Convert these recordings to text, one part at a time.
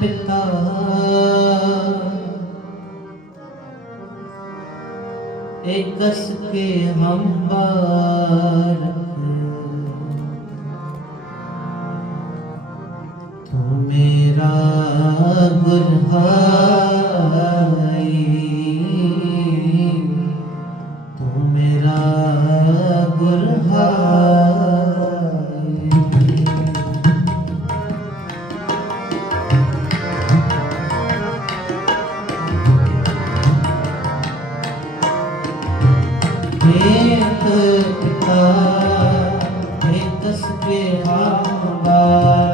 ਪਿਤਾ ਇੱਕ ਕਸ ਕੇ ਹਮ ਬਾਰ ਨਾਥ ਇਹ ਤਸਬੀਹਾਂ ਬਾਰ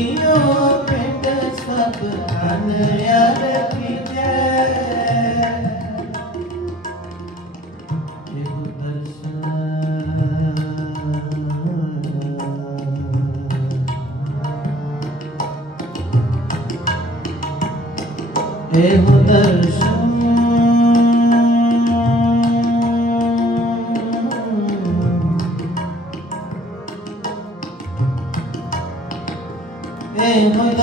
ਜੀਓ ਪਿੰਡ ਸਭ ਦਰਸ਼ਨ।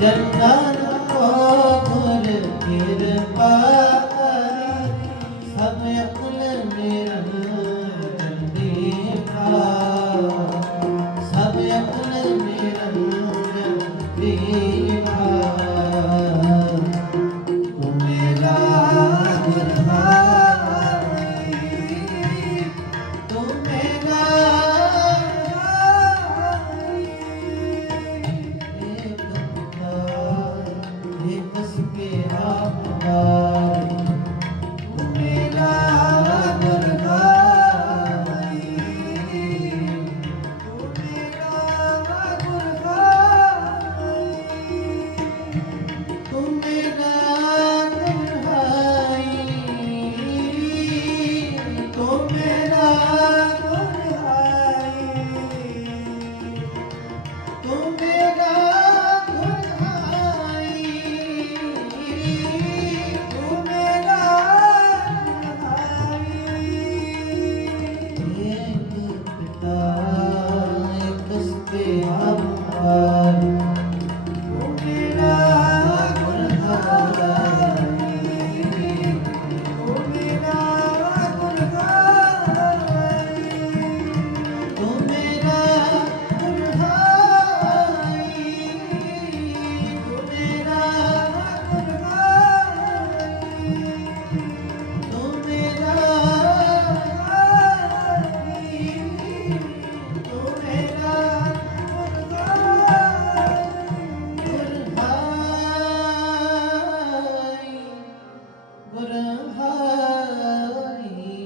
ਜਨਨ ਕੋ ਗੁਰ ਕਿਰਪਾ ਕਰੀ। ਸਭ